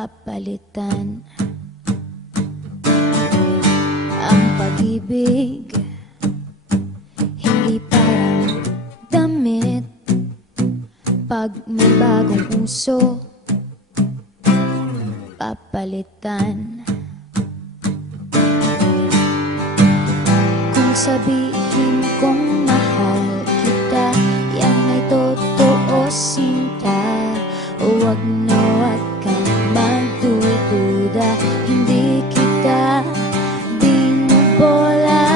papalitan ang pag-ibig. Hindi parang damit pag may bagong uso, papalitan. Kung sabihin kong mahal kita, yan ay totoo, sinta. Huwag na huwag kang magdududa, hindi kita binubola.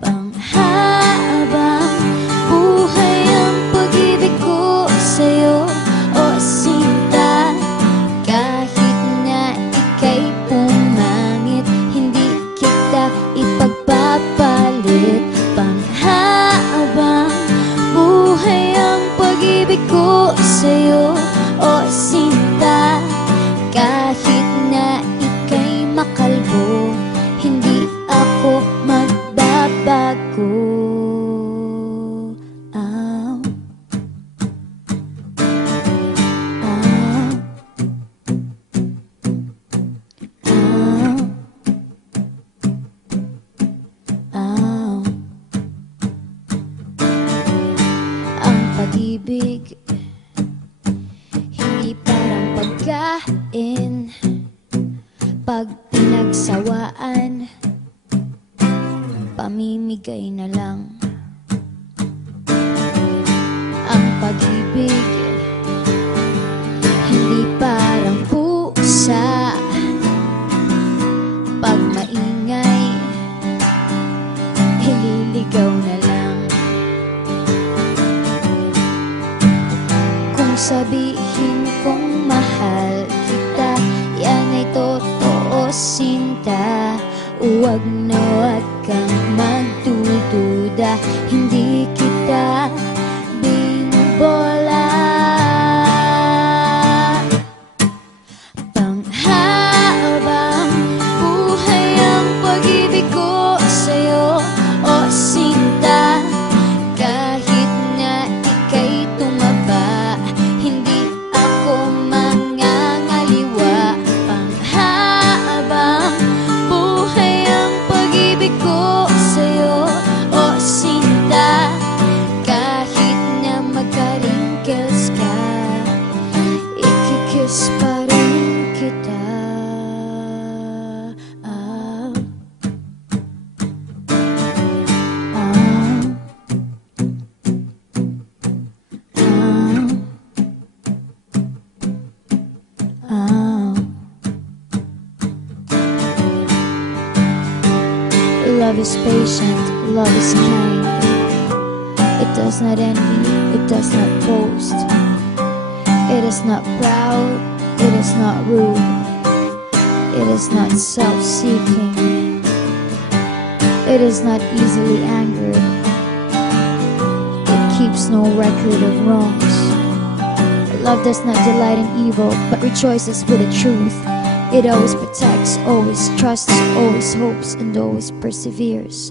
Panghabang buhay ang pag-ibig ko sa'yo, o sinta. Kahit na ika'y pumangit, hindi kita ipagpapalit. Panghabang buhay ang pag-ibig ko sa'yo, o sinta. Kahit na ika'y makalbo, hindi ako magbabago. Ow. Ow. Ow. Ow. Ang pag-ibig hindi parang pagkain, pag pinagsawaan, pamimigay na lang. Ang pag-ibig hindi parang pusa, pag maingay, hililigaw na lang. Kung sabihin kong mahal kita, yan ay totoo, sinta. Huwag na huwag kang magdududa, hindi kita binubola. Panghabang buhay ang pag-ibig ko sa'yo, o sinta. Kahit na ika'y tumaba, hindi ako mangangaliwa. Panghabang buhay ang pag-ibig ko sa'yo, o sinta. Kahit na magka-wrinkles ka, ikikiss pa rin kita. Ah. Ah. Ah. Love is patient, love is kind. It does not envy, it does not boast. It is not proud, it is not rude. It is not self-seeking. It is not easily angered. It keeps no record of wrongs. Love does not delight in evil, but rejoices with the truth. It always protects, always trusts, always hopes, and always perseveres.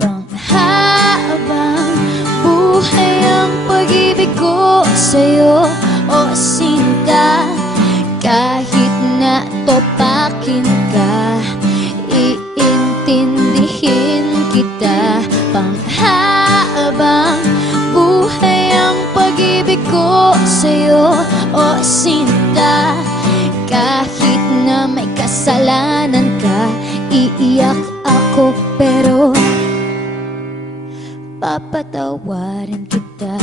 Panghabang buhay ang pag-ibig ko sa'yo, o sinta. Kahit na topakin ka, iintindihin kita. Panghabang buhay ang pag-ibig ko sa'yo, o sinta. Kahit na may kasalanan ka, iiyak ako pero papatawarin kita.